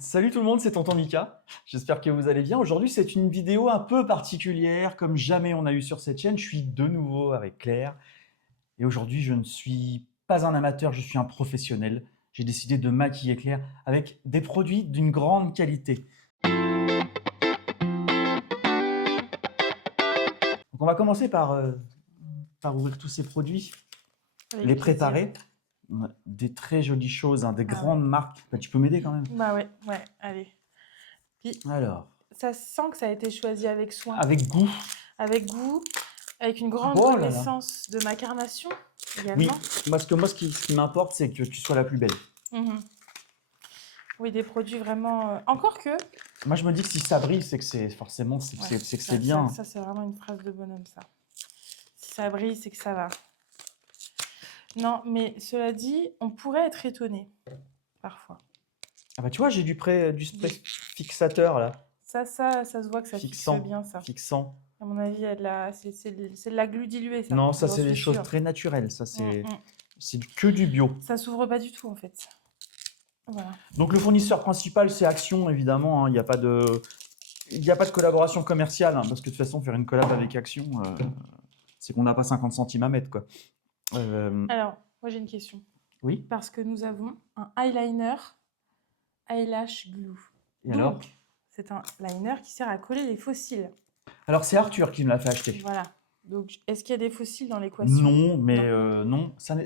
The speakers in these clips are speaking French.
Salut tout le monde, c'est Tonton Mika. J'espère que vous allez bien. Aujourd'hui, c'est une vidéo un peu particulière, comme jamais on a eu sur cette chaîne. Je suis de nouveau avec Claire. Et aujourd'hui, je ne suis pas un amateur, je suis un professionnel. J'ai décidé de maquiller Claire avec des produits d'une grande qualité. Donc on va commencer par ouvrir tous ces produits, Avec les plaisir. préparer. On a des très jolies choses, hein, des Ah grandes marques. Bah, tu peux m'aider quand même. Bah ouais, allez. Puis Alors, ça sent que ça a été choisi avec soin, avec goût. avec goût, avec une grande Oh là là. connaissance de ma carnation Oui, également. moi ce qui m'importe, c'est que tu sois la plus belle. Mhm. Oui, des produits vraiment. Encore que. Moi, je me dis que si ça brille, c'est que c'est forcément, c'est que Ouais, c'est bien. Ça, c'est vraiment une phrase de bonhomme, ça. Si ça brille, c'est que ça va. Non, mais cela dit, on pourrait être étonné, parfois. Ah bah tu vois, j'ai du spray fixateur là, Ça se voit que ça fixe fixant, bien, ça. fixant. À mon avis, il y a de la... c'est de la glu diluée, ça. Non, ça j'en c'est des suis choses sûre. très naturelles. Ça Mm. c'est que du bio. Ça s'ouvre pas du tout, en fait. Voilà. Donc le fournisseur principal, c'est Action, évidemment. Il n'y a pas de collaboration commerciale, hein, parce que de toute façon, faire une collab avec Action, c'est qu'on n'a pas 50 centimes à mettre, quoi. Alors, moi j'ai une question. Oui. Parce que nous avons un eyeliner eyelash glue. Et alors? Donc, c'est un liner qui sert à coller les fossiles. Alors c'est Arthur qui me l'a fait acheter. Voilà. Donc, est-ce qu'il y a des fossiles dans l'équation? Non, mais non, ça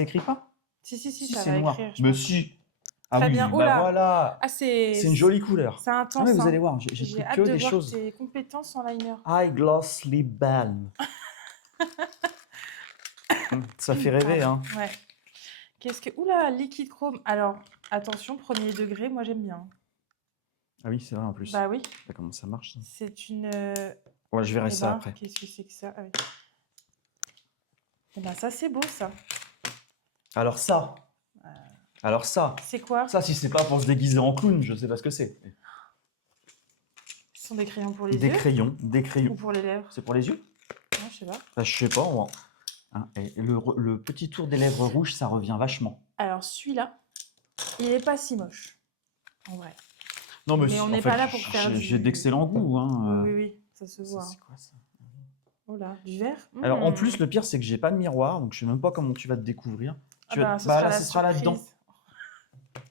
écrit pas. Si, Si, ça c'est va noir. écrire. je Mais pense. si. Ah Très oui, bien. bah Oula. voilà. Ah, C'est une jolie couleur. C'est intense. Ah mais vous hein. allez voir, j'ai J'ai pris hâte que de des voir choses. tes compétences en liner. Eyeglass Lip Balm. Ça fait rêver, hein. Ouais. Qu'est-ce que... Oula, liquide chrome. Alors, attention, premier degré, moi j'aime bien. Ah oui, c'est vrai en plus. Bah oui. Comment ça marche ça? C'est une... Ouais, je verrai Eh ça ben, après. qu'est-ce que c'est que ça? Ah oui. Eh ben, ça, c'est beau, ça. Alors ça. C'est quoi? Ça, si c'est pas pour se déguiser en clown, je sais pas ce que c'est. Ce sont des crayons pour les Des yeux crayons, ou pour les lèvres? C'est pour les yeux? Non, je sais pas. Bah, je sais pas. Hein, et le petit tour des lèvres rouges, ça revient vachement. Alors, celui-là, il est pas si moche, en vrai. Non, Mais on n'est pas là pour faire du... J'ai d'excellents goûts. Hein. Oui, ça se voit. C'est quoi ça? Oh là, du vert? Alors en plus, le pire, c'est que j'ai pas de miroir, donc je sais même pas comment tu vas te découvrir. Ce sera là-dedans.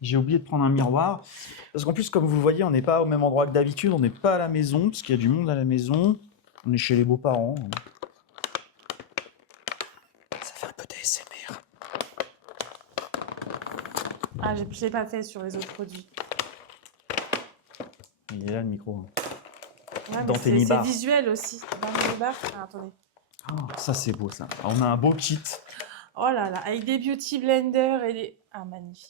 J'ai oublié de prendre un miroir. Parce qu'en plus, comme vous le voyez, on n'est pas au même endroit que d'habitude. On n'est pas à la maison, parce qu'il y a du monde à la maison. On est chez les beaux-parents. Ça fait un peu d'ASMR. Ah, je l'ai pas fait sur les autres produits. Il est là le micro. Ouais, Dans tes c'est mi-bars. visuel aussi. Dans mes mi-bars. Ah, attendez. Oh, ça, c'est beau, ça. On a un beau kit. Oh là là, avec des beauty blenders et des... Ah, magnifique.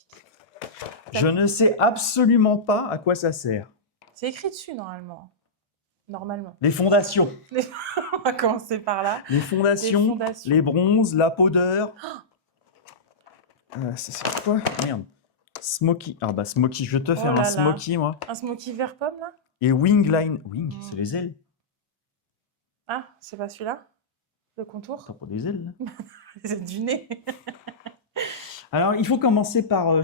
Je ne sais absolument pas à quoi ça sert. C'est écrit dessus, normalement. Normalement. Les fondations. On va commencer par là. Les fondations, les bronzes, la powder. C'est quoi? Merde. Smoky. Ah bah Smoky, je vais te faire un Smoky, moi. Un Smoky vert pomme, là? Et Wing Line. Wing, c'est les ailes. Ah, c'est pas celui-là? Le contour? T'as pas des ailes, là? C'est du nez. Alors, il faut commencer par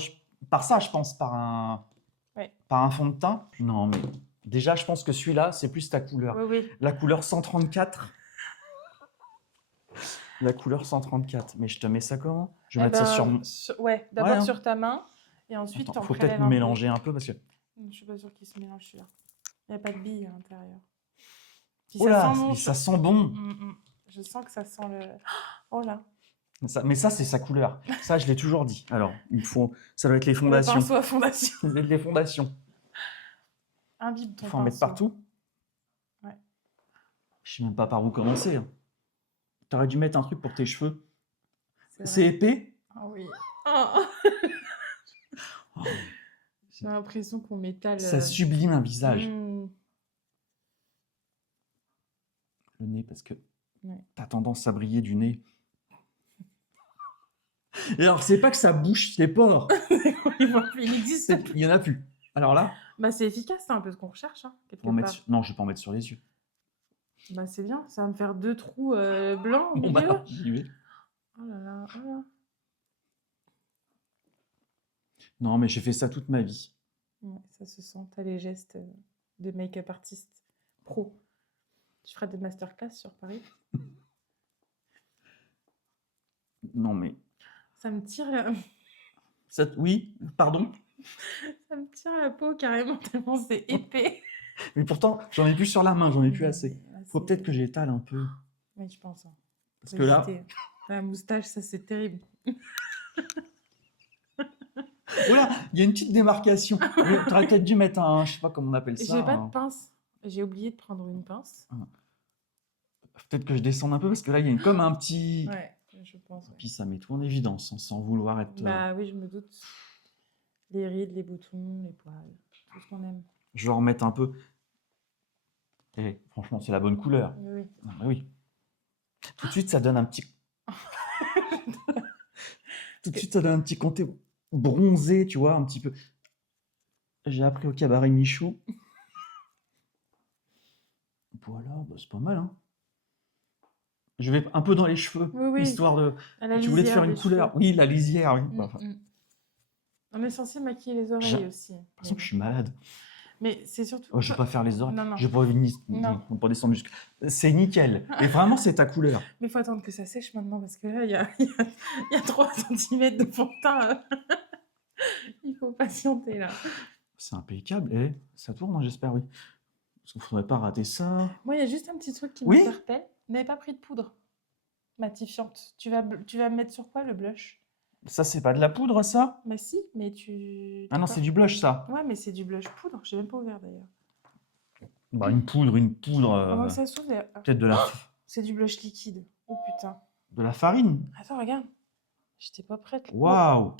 ça, je pense, par un fond de teint. Non, mais déjà, je pense que celui-là, c'est plus ta couleur. Oui. La couleur 134. La couleur 134. Mais je te mets ça comment? Je vais mettre ça sur... Ouais, d'abord sur ta main. Et ensuite, il faut peut-être mélanger un peu parce que... Je suis pas sûre qu'il se mélange celui-là. Il n'y a pas de billes à l'intérieur. Oh là, ça sent bon. Je sens que ça sent le... Oh là. Mais ça, c'est sa couleur. Ça, je l'ai toujours dit. Alors, ça doit être les fondations. Le pinceau à fondation. Ça doit être les fondations. Imbibe ton Il faut en mettre partout. Ouais. Je sais même pas par où commencer. Hein. T'aurais dû mettre un truc pour tes cheveux. C'est épais? Ah oui. Oh. J'ai l'impression qu'on m'étale... Ça sublime un visage. Le nez, parce que t'as tendance à briller du nez. Et alors, c'est pas que ça bouche les pores. Il existe. Il y en a plus. Alors là... Bah, c'est efficace, c'est un peu ce qu'on recherche. Hein, non, je vais pas en mettre sur les yeux. Bah, c'est bien, ça va me faire 2 trous blancs au milieu. Bah, j'y vais. Oh là là, oh là. Non, mais j'ai fait ça toute ma vie. Ouais, ça se sent. T'as les gestes de make-up artiste pro. Tu feras des masterclass sur Paris. Non, mais... Ça me tire, Oui, pardon. ça me tire la peau carrément tellement c'est épais. Mais pourtant, j'en ai plus sur la main, j'en ai plus Non, assez. mais là, Faut c'est- peut-être que j'étale un peu. Oui, je pense. Hein. Parce Faut que là... hésiter. La moustache, ça c'est terrible. Oula, il y a une petite démarcation. T'aurais peut-être dû mettre un... Je sais pas comment on appelle ça. J'ai pas de pince. J'ai oublié de prendre une pince. Peut-être que je descende un peu parce que là, il y a comme un petit... Ouais, je pense. Ouais. Puis ça met tout en évidence, hein, sans vouloir être... Bah oui, je me doute. Les rides, les boutons, les poils, tout ce qu'on aime. Je vais en remettre un peu. Et franchement, c'est la bonne couleur. Oui, oui. Ah bah oui. Tout de suite, ça donne un petit... Tout de suite, ça donne un petit côté bronzé, tu vois, un petit peu. J'ai appris au cabaret Michou. Voilà, bah, c'est pas mal, hein. Je vais un peu dans les cheveux, Oui, oui. histoire de... À la Tu voulais te lisière faire une des couleur. cheveux. Oui, la lisière, oui. Bah, enfin, On est censé maquiller les J'ai- oreilles aussi. de toute façon, je suis malade. Mais c'est surtout. Oh, je vais pas faire les oreilles. Non, non. Je vais pas, Non. pas descendre jusque... C'est nickel. Et vraiment, c'est ta couleur. Mais il faut attendre que ça sèche maintenant parce que là, il y a 3 cm de fond de teint. Il faut patienter là. C'est impeccable. Et ça tourne, hein, j'espère, oui. Parce qu'il faudrait pas rater ça. Moi, il y a juste un petit truc qui Oui. m'interpelle. Vous n'avez pas pris de poudre matifiante. Tu vas me mettre sur quoi le blush? Ça, c'est pas de la poudre, ça? Bah si, mais tu. Ah non, c'est du blush, ça. Ouais, mais c'est du blush poudre. J'ai même pas ouvert d'ailleurs. Bah, une poudre. Comment ça s'ouvre d'ailleurs? Peut-être C'est du blush liquide. Oh putain. de la farine. Attends, regarde. J'étais pas prête. là. Waouh.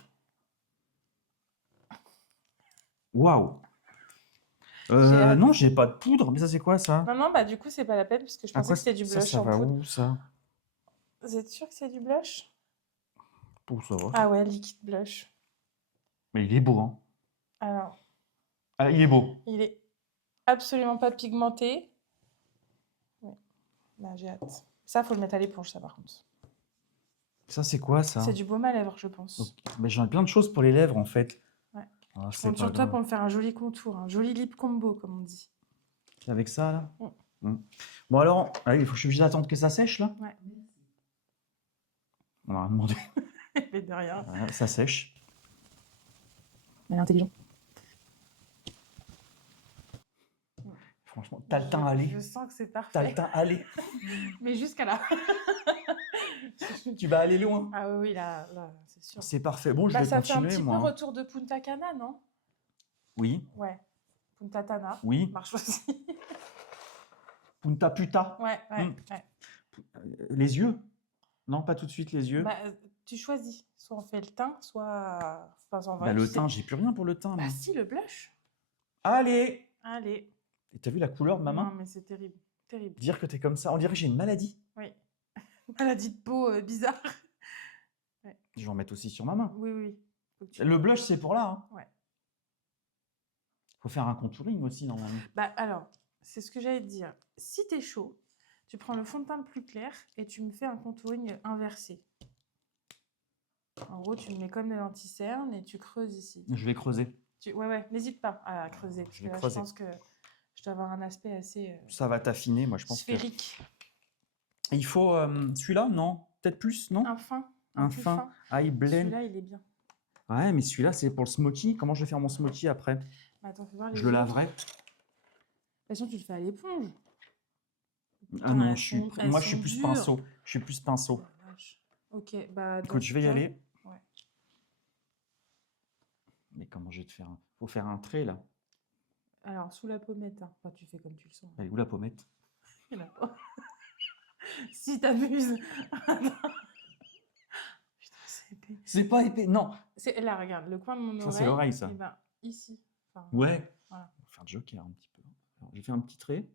Waouh. hâte. Non, j'ai pas de poudre. Mais ça, c'est quoi, ça? Non, non, bah du coup, c'est pas la peine parce que je À pensais quoi que c'était du ça, blush ça en va poudre. où, ça? Vous êtes sûr que c'est du blush? Pour ça va. Ah ouais, liquide blush. Mais il est beau, hein. Alors, Ah, il est beau. il est absolument pas pigmenté. Ouais. Bah, j'ai hâte. Ça, faut le mettre à l'éponge, ça par contre. Ça, c'est quoi, ça? C'est du baume à lèvres, je pense. Ok. Mais j'en ai plein de choses pour les lèvres, en fait. Ouais. Ah, Je c'est compte pas sur toi grave. pour me faire un joli contour, un joli lip combo, comme on dit. Avec ça, là? Mm. Bon, alors, il faut que je suis obligé d'attendre que ça sèche, là? Ouais. On va demander. Mais de rien. Voilà, ça sèche. Elle est intelligente. Franchement, t'as le teint allé. Je sens que c'est T'as le parfait. teint allé. Mais jusqu'à là. Tu vas aller loin. Ah oui, là c'est sûr. C'est parfait. Bon, je Bah, vais ça fait un continuer, petit moi. peu retour de Punta Cana, non? Oui, Ouais. Punta Tana. oui. Marche aussi. Punta puta. Ouais, ouais, Mm. ouais. Les yeux? Non, pas tout de suite les yeux. Bah, tu choisis. Soit on fait le teint, soit. Enfin, en vrai, Bah, tu le sais- teint, j'ai plus rien pour le teint. Bah moi. si, le blush. Allez! Allez. Et t'as vu la couleur de ma Non, main? mais c'est terrible. Terrible. Dire que t'es comme ça, on dirait que j'ai une maladie. Oui. Maladie de peau bizarre. Je vais en mettre aussi sur ma main. Oui, oui. Faut que tu- Le blush, c'est pour là. Hein. Ouais. Faut faire un contouring aussi, normalement. Bah alors, c'est ce que j'allais te dire. Si t'es chaud, tu prends le fond de teint le plus clair et tu me fais un contouring inversé. En gros, tu me mets comme des lentilles-cernes et tu creuses ici. Je vais creuser. Ouais, n'hésite pas à creuser. Parce Je que vais là, creuser. je pense que je dois avoir un aspect assez Ça va t'affiner, moi, je pense que... sphérique. Il faut celui-là, non? Peut-être plus, non? Un fin. Un plus fin. Eye blend. Celui-là, il est bien. Ouais, mais celui-là, c'est pour le smoky. Comment je vais faire mon smoky après? Bah, attends, fais voir les Je le autres. laverai. De toute façon, tu le fais à l'éponge. Ah non, elles sont- elles moi, je suis sont plus dures. pinceau. Je suis plus pinceau. Oh la vache. Ok, bah. dans Écoute, ce je vais y cas- aller. Ouais. Mais comment je vais te faire Faut faire un trait, là. Alors, sous la pommette, hein. Enfin, tu fais comme tu le sens. Elle est où, la pommette? Il y en a pas. Si t'abuses. Putain, c'est épais. C'est pas épais, non. Là, regarde, le coin de mon Ça, oreille. c'est l'oreille, ça. Eh ben, ici. Enfin, Ouais. Voilà. On va faire joker un petit peu. Alors, j'ai fait un petit trait.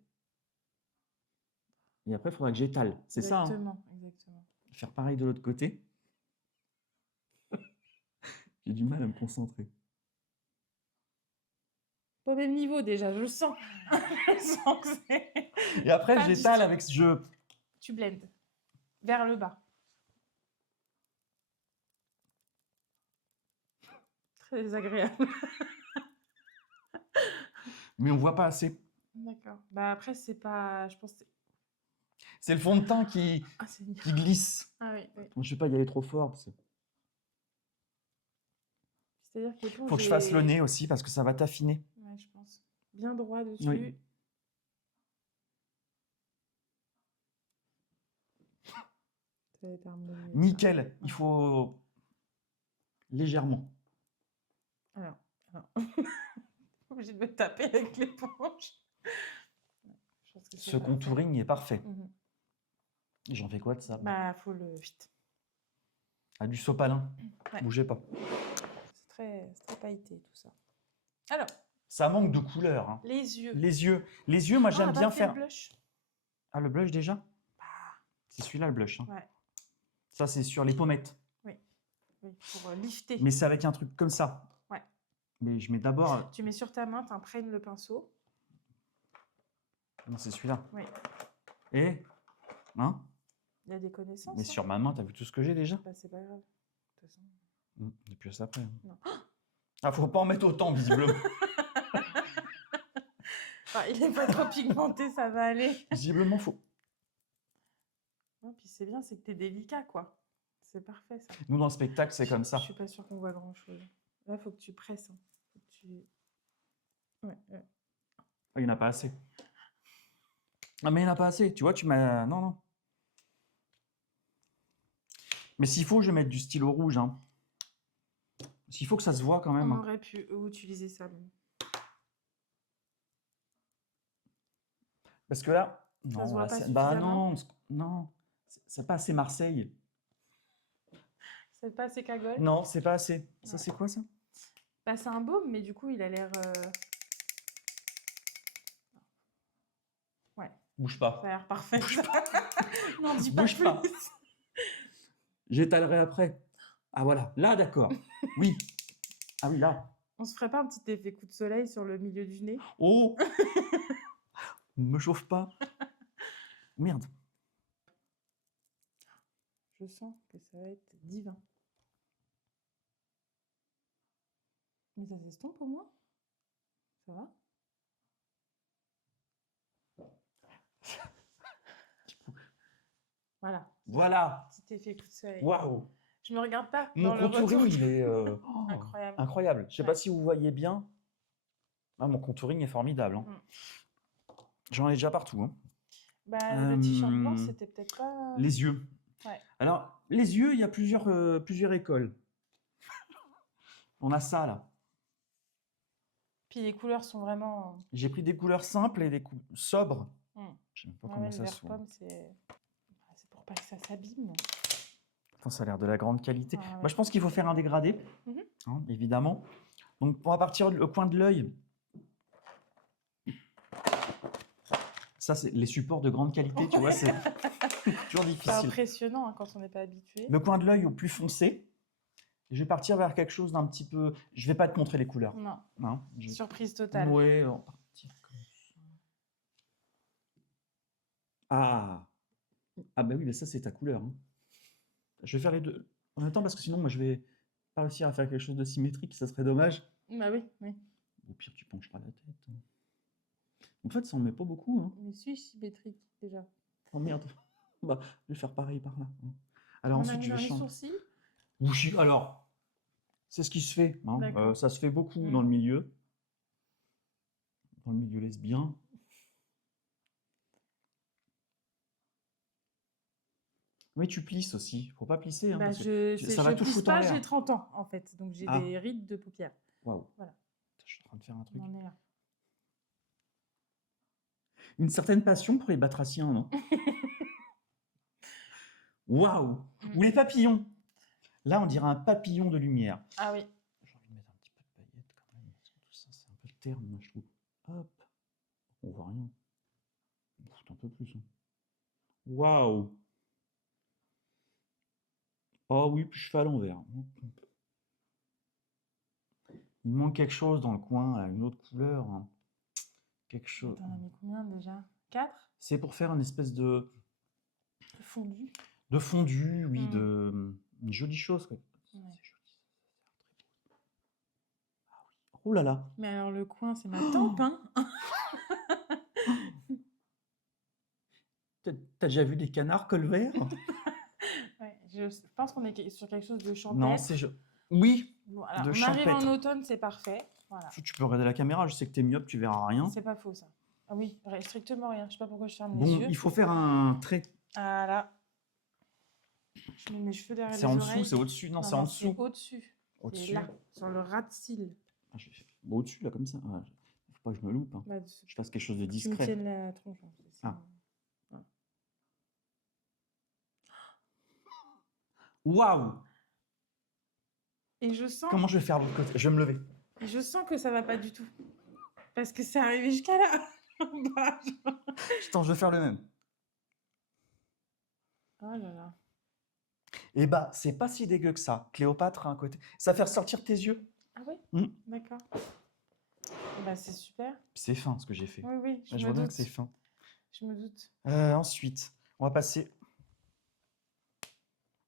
Et après, il faudra que j'étale. C'est ça, hein. Exactement. Faire pareil de l'autre côté. J'ai du mal à me concentrer. Pas au même niveau déjà, je le sens. Je sens que c'est. Et après, Pas du j'étale tout. avec ce jeu. Tu blendes. Vers le bas. Très désagréable. Mais on voit pas assez. D'accord. Bah après, c'est pas. Je pense que C'est le fond de teint qui Ah, c'est nul. glisse. Ah oui, oui. Je vais pas y aller trop fort. C'est-à-dire que l'éponge Faut que je fasse le est. nez aussi parce que ça va t'affiner. Ouais, je pense. Bien droit dessus. Oui. Ça va être harmonieux. ça. Nickel. Il faut légèrement. Alors. Obligé de me taper avec l'éponge. Je pense que c'est Ce parfait. contouring est parfait. Mhm. J'en fais quoi de ça? Bah, faut le. Vite. Ah, du sopalin. Ouais. Bougez pas. C'est très pailleté tout ça. Alors, Ça manque de couleur. Hein. les yeux. Les yeux. Les yeux, moi Ah, on j'aime a pas bien fait faire. le blush. Ah, le blush déjà? Bah, C'est celui-là le blush. Hein. ouais. Ça, c'est sur les pommettes. Oui, pour lifter. Mais c'est avec un truc comme ça. Ouais. Mais je mets d'abord. Tu mets sur ta main, tu imprègnes le pinceau. Non, c'est celui-là. Oui. Et. Hein? Il y a des connaissances. Mais hein. sur ma main, t'as vu tout ce que j'ai déjà? Bah, c'est pas grave. De toute façon. Et puis ça après. Hein. Non. Ah, faut pas en mettre autant, visiblement. Enfin, il est pas trop pigmenté, ça va aller. Visiblement, faut. Non, puis c'est bien, c'est que t'es délicat, quoi. C'est parfait, ça. Nous, dans le spectacle, c'est comme ça. Je suis pas sûre qu'on voit grand-chose. Là, faut que tu presses. Hein. Faut que tu... Ouais. Ah, il n'y en a pas assez. Ah, mais il n'y en a pas assez. Tu vois, tu m'as. Non, non. Mais s'il faut, je vais mettre du stylo rouge. Hein. S'il faut que ça se voit quand même. On Hein. aurait pu utiliser ça. Mais... Parce que là. Ça Non, se voit là, pas bah suffisamment. non, non. C'est pas assez Marseille. C'est pas assez cagole. Non, c'est pas assez. Ça, Ouais. c'est quoi ça? Bah, c'est un baume, mais du coup, il a l'air. Ouais, Bouge ça a pas. l'air parfait. Non, dis pas Bouge plus. pas. J'étalerai après. Ah voilà, là d'accord. Oui. Ah oui, là. On se ferait pas un petit effet coup de soleil sur le milieu du nez? Oh. Me chauffe pas. Merde. Je sens que ça va être divin. Mais ça s'estompe au moins? Ça va? Voilà, Voilà. petit effet coup de soleil. Waouh. Je me regarde pas Mon dans le contouring, retour. il est Incroyable. incroyable. Je sais Ouais. pas si vous voyez bien. Ah, mon contouring est formidable. Hein. J'en ai déjà partout. Hein. Bah, le t-shirt blanc, c'était peut-être pas... Les yeux. Ouais. Alors, les yeux, il y a plusieurs écoles. On a ça là. Puis les couleurs sont vraiment... J'ai pris des couleurs simples et des sobres. Je sais même pas Ouais, comment le ça vert se voit. pomme, c'est pour pas que ça s'abîme. Attends, ça a l'air de la grande qualité. Ah ouais. Moi, je pense qu'il faut faire un dégradé, hein, évidemment. Donc, on va partir au coin de l'œil. Ça, c'est les supports de grande qualité, tu vois, c'est toujours C'est difficile. impressionnant hein, quand on n'est pas habitué. Le coin de l'œil au plus foncé. Je vais partir vers quelque chose d'un petit peu... Je vais pas te montrer les couleurs. Non, Hein, surprise totale. Ouais, on va partir comme ça. Ah, bah oui, mais ça, c'est ta couleur. Hein. Je vais faire les deux en même temps parce que sinon, moi, je vais pas réussir à faire quelque chose de symétrique. Ça serait dommage. Bah oui, oui. Au pire, tu pencheras la tête. En fait, ça en met pas beaucoup. Hein. Mais suis-je symétrique déjà? Oh merde. Bah, je vais faire pareil par là. Hein. Alors On ensuite, a mis je dans vais les changer. sourcils? Oui, alors, c'est ce qui se fait. Hein. D'accord. Ça se fait beaucoup dans le milieu. Dans le milieu lesbien. Oui, tu plisses aussi. Faut pas plisser. Hein, Bah, parce que ça va tout plisse foutre en pas, l'air. j'ai 30 ans en fait, donc j'ai Ah. des rides de paupières. Waouh. Voilà. Je suis en train de faire un truc. On en est là. Une certaine passion pour les batraciens, non? Waouh. Ou les papillons. Là, on dirait un papillon de lumière. Ah oui. J'ai envie de mettre un petit peu de paillettes quand même. Tout ça, c'est un peu le terme, moi, je trouve. Hop. On voit rien. On fout un peu plus. Hein. Waouh. Oh oui, puis je fais à l'envers. Il manque quelque chose dans le coin, là, une autre couleur. Hein. Quelque chose. T'en as mis combien déjà? 4? C'est pour faire une espèce de Fondu. de fondu, oui, de une jolie chose. Quoi. Ouais. C'est joli, ça a l'air très beau. Ah oui, oh, Oh là là. Mais alors, le coin, c'est ma tempe, hein. T'as déjà vu des canards colverts? Ouais, je pense qu'on est sur quelque chose de Non, champêtre. c'est... Oui, Bon, alors, de on arrive en champêtre. automne, c'est parfait. Voilà. Tu peux regarder la caméra, je sais que t'es myope, tu verras rien. C'est pas faux, ça. Ah oui, strictement rien. Je sais pas pourquoi je ferme les Bon, yeux. il faut faire un trait. Ah là. Je mets mes cheveux derrière C'est les en dessous, oreilles. c'est au-dessus. Non, c'est non, en c'est dessous. au-dessus. C'est Au-dessus. là, sur le ras de cils. Ah, bon, au-dessus, là, comme ça. Ah, faut pas que je me loupe. Hein. Bah, Je fasse quelque chose de tu me discret. tiennes la tronche. Hein, Ah. Ouais. Waouh! Et je sens, Comment je vais faire l'autre côté? Je vais me lever. et je sens que ça va pas du tout. Parce que c'est arrivé jusqu'à là. Bah, Attends, je vais faire le même. oh là là. Eh bah, c'est pas si dégueu que ça. Cléopâtre, à un côté. Ça va faire sortir tes yeux. Ah oui Mm. D'accord. Bah, c'est super. C'est fin, ce que j'ai fait. Oui, oui, je Je me vois bien que doute. c'est fin. Je me doute. Ensuite, on va passer...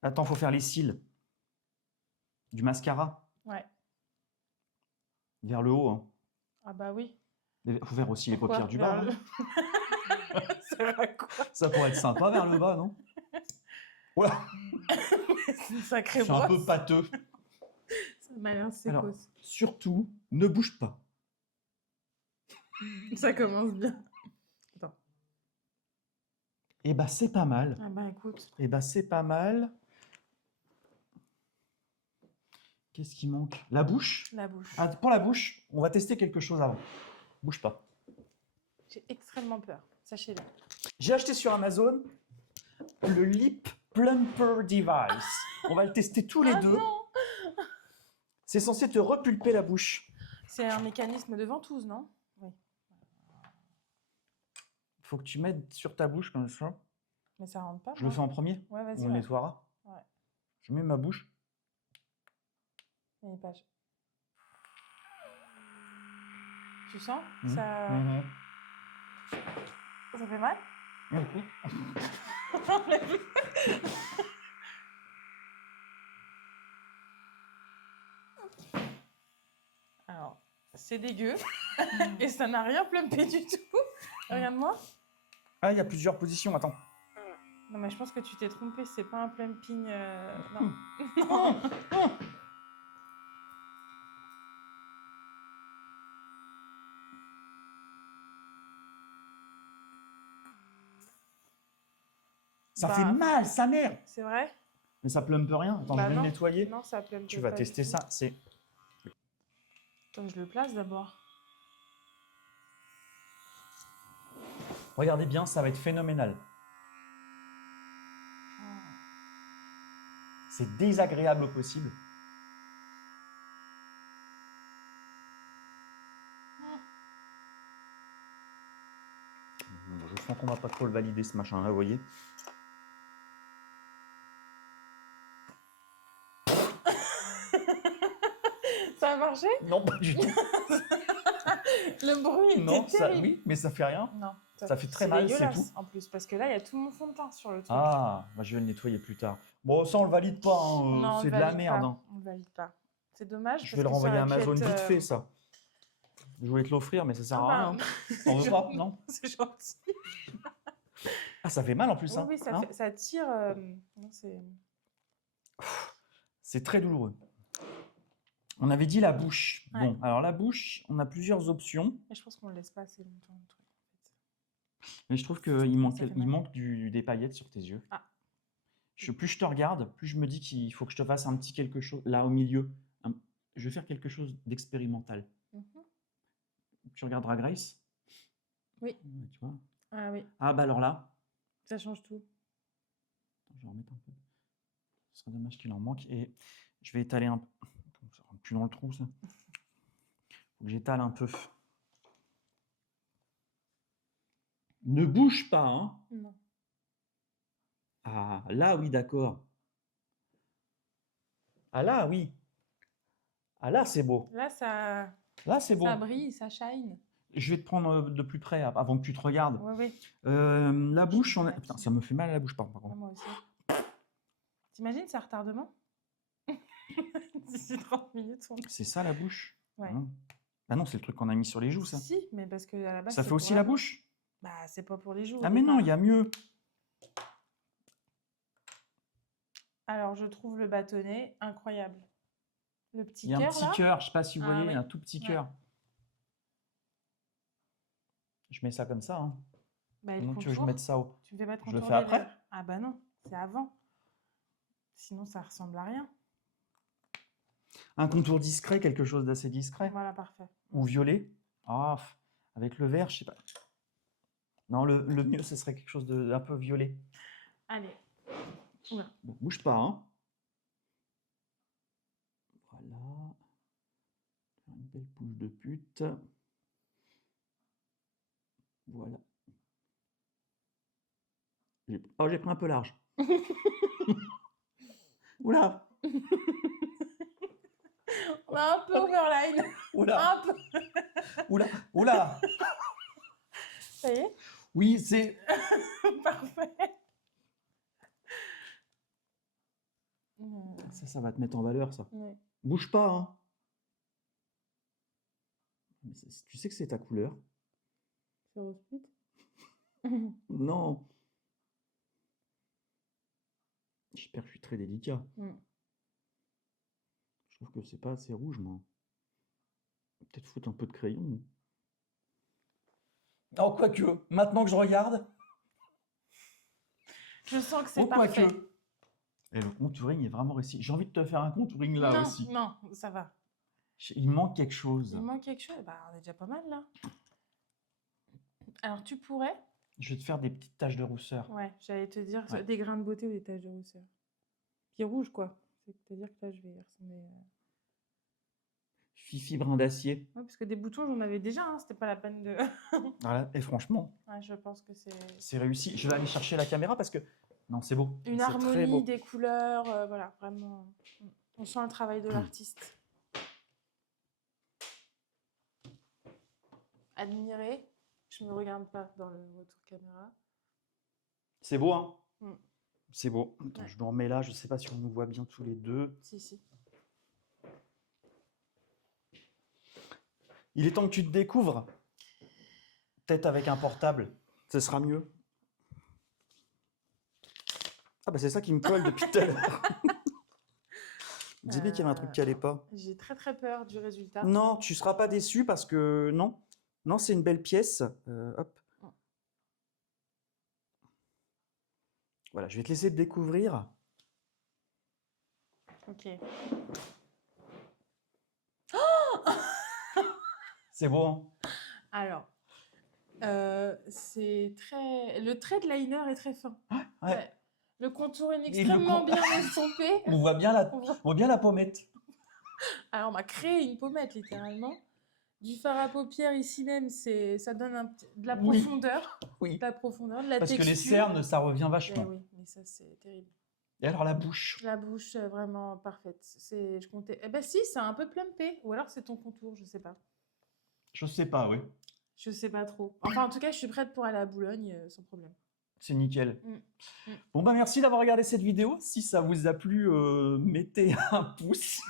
Attends, faut faire les cils. Du mascara. Ouais. Vers le haut. Hein. Ah bah oui. Faut faire aussi les Pourquoi paupières du vers bas. le- Non Ça va quoi? ça pourrait être sympa vers le bas, non? Voilà, C'est une sacrée c'est un peu brosse. pâteux. Ça m'a l'air Alors, sécos. surtout, ne bouge pas. Ça commence bien. Attends. Eh bah, c'est pas mal. Ah bah écoute. Eh bah, c'est pas mal. Qu'est-ce qui manque? La bouche? La bouche. Ah, pour la bouche, on va tester quelque chose avant. Bouge pas. J'ai extrêmement peur. Sachez-le. J'ai acheté sur Amazon le Lip Plumper Device. On va le tester tous les Ah deux. non! C'est censé te repulper la bouche. C'est un mécanisme de ventouse, non? Oui. Il faut que tu mettes sur ta bouche comme ça. Mais ça rentre pas. Je le fais en premier. Ouais, vas-y. On le nettoiera. Ouais. Je mets ma bouche. Il y a une page. Tu sens? Mhm. Ça... Mhm. ça fait mal? Mhm. Alors, c'est dégueu. Et ça n'a rien plumpé du tout. Regarde-moi. Ah, il y a plusieurs positions. Attends. Non, mais je pense que tu t'es trompé. C'est pas un plumping. Non. Non. Ça Bah, fait mal, sa mère. C'est vrai? Mais ça plumpe rien. Attends, Bah je vais non. le nettoyer. Non, ça plumpe Tu vas pas tester du tout. ça. C'est... Attends, je le place d'abord. Regardez bien, ça va être phénoménal. C'est désagréable au possible. Je sens qu'on va pas trop le valider ce machin-là, vous voyez. Ça a marché? Non, pas du tout. Le bruit était Non, ça, terrible. oui, mais ça fait rien. Non, Ça fait très mal, c'est dégueulasse, tout. en plus, parce que là, il y a tout mon fond de teint sur le truc. Ah, bah, je vais le nettoyer plus tard. Bon, ça, on le valide pas. Hein, Non, on c'est le de la valide merde. pas. Hein. On le valide pas. C'est dommage. Je parce vais le que ça renvoyer à aurait pu Amazon être, vite fait, ça. Je voulais te l'offrir, mais ça sert à Ah rien. bah, T'en veux pas? Non? C'est gentil. Ah, ça fait mal en plus. Oui, Hein. oui, ça, Hein, ça tire. Non, c'est... c'est très douloureux. On avait dit la bouche. Ouais. Bon, alors la bouche, on a plusieurs options. Mais je pense qu'on le laisse pas assez longtemps, le truc. En fait. Mais je trouve qu'il manque, Ça fait mal. des paillettes sur tes yeux. Ah. Plus je te regarde, plus je me dis qu'il faut que je te fasse un petit quelque chose là au milieu. Je vais faire quelque chose d'expérimental. Mhm. Tu regarderas Grace? Oui. Ouais, tu vois? Ah oui, Ah bah alors là, ça change tout. attends, je vais remettre un peu. Ce serait dommage qu'il en manque. Et je vais étaler un peu. Ça rentre plus dans le trou, ça. Faut que j'étale un peu. Ne bouge pas, hein. Non. Ah, là, oui, d'accord. Ah là, oui. Ah là, c'est beau. Là, ça, Là, c'est beau. ça brille, ça shine. Je vais te prendre de plus près avant que tu te regardes. Oui, oui. La bouche, on a... fatiguée. Putain, ça me fait mal à la bouche, par Ah, contre. moi aussi. T'imagines, ça retardement? D'ici 30 minutes, on... C'est ça, la bouche? Ouais. Hein. Ah non, c'est le truc qu'on a mis sur les joues, ça. Si, mais parce que à la base, Ça c'est fait pour aussi la bouche. bouche? Bah, c'est pas pour les joues. Ah au mais non, il y départ. a mieux. Alors, je trouve le bâtonnet incroyable. Le petit Il y a un cœur petit là. cœur, je sais pas si vous Ah voyez, oui. un tout petit Ouais. cœur. Je mets ça comme ça. Hein. Bah, et le Comment tu veux que je contour, mette ça au... tu me fais pas de Je le contour fais des après? lèvres. Ah bah non, c'est avant. Sinon, ça ressemble à rien. Un contour discret, quelque chose d'assez discret. Voilà, parfait. Ou violet. Ah, avec le vert, je sais pas. Non, le mieux, ce serait quelque chose d'un peu violet. Allez. Oula. Bon, bouge pas, hein. Voilà. Une belle bouche de pute. Voilà. Oh, j'ai pris un peu large. Oula, On a un peu overline. oula, Un peu. oula, oula. Ça y est. Oui, c'est... Parfait. Ça va te mettre en valeur, ça. Ouais. Bouge pas, hein. Mais tu sais que c'est ta couleur? C'est rose pute. Non. J'espère que je suis très délicat. Je trouve que c'est pas assez rouge, moi. Peut-être foutre un peu de crayon. Oh, quoique, maintenant que je regarde... Je sens que c'est Oh, parfait. quoique. Et le contouring est vraiment réussi. J'ai envie de te faire un contouring là non, aussi. non, ça va. Il manque quelque chose. Il manque quelque chose. Bah, on est déjà pas mal là. Alors, tu pourrais. Je vais te faire des petites taches de rousseur. Ouais, j'allais te dire Ouais. des grains de beauté ou des taches de rousseur. Qui rouge, quoi. C'est-à-dire que là, je vais ressembler. Fifi brin d'acier. Ouais, parce que des boutons, j'en avais déjà. Hein, c'était pas la peine de. Voilà. Et franchement, Ouais, je pense que c'est. c'est réussi. Je vais aller chercher la caméra parce que... Non, c'est beau. Une C'est très harmonie beau. des couleurs, voilà, vraiment. On sent le travail de l'artiste. Admirer. Je me regarde pas dans le retour caméra. C'est beau, hein? Mm. C'est beau. Attends, Ouais. je me remets là. Je sais pas si on nous voit bien tous les deux. Si, si. Il est temps que tu te découvres. Peut-être avec un portable. Ce sera mieux. Ah bah c'est ça qui me colle depuis tout à l'heure. Je disais bien qu'il y avait un truc qui allait pas. J'ai très très peur du résultat. Non, tu seras pas déçu parce que non. Non, c'est une belle pièce. Hop. Voilà, je vais te laisser te découvrir. Ok. C'est beau, hein? Alors, c'est très. Le trait de liner est très fin. Ouais. Le contour est le extrêmement con- bien estompé. On voit bien la pommette. Alors, on m'a créé une pommette littéralement. Du fard à paupières ici même, ça donne de la Oui. profondeur. Oui. De la profondeur, de la Parce texture. que les cernes, ça revient Eh vachement. oui, mais ça c'est terrible. Et alors la bouche? La bouche vraiment parfaite. Je comptais. Eh ben si, c'est un peu plumpé. Ou alors c'est ton contour, je sais pas. Je sais pas, oui. Je sais pas trop. Enfin, en tout cas, je suis prête pour aller à Boulogne sans problème. C'est nickel. Mm. Bon bah merci d'avoir regardé cette vidéo. Si ça vous a plu, mettez un pouce.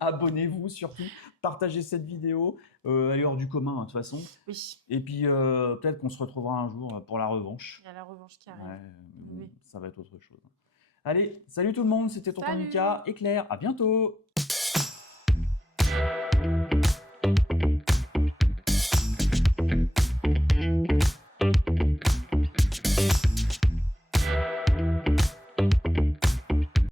Abonnez-vous surtout. Partagez cette vidéo. Elle est hors du commun, hein, de toute façon. Oui, Et puis peut-être qu'on se retrouvera un jour pour la revanche. il y a la revanche qui arrive. Ouais, mais bon, Oui. ça va être autre chose. Allez, salut tout le monde, c'était Tonton Salut. Mika et Claire. À bientôt.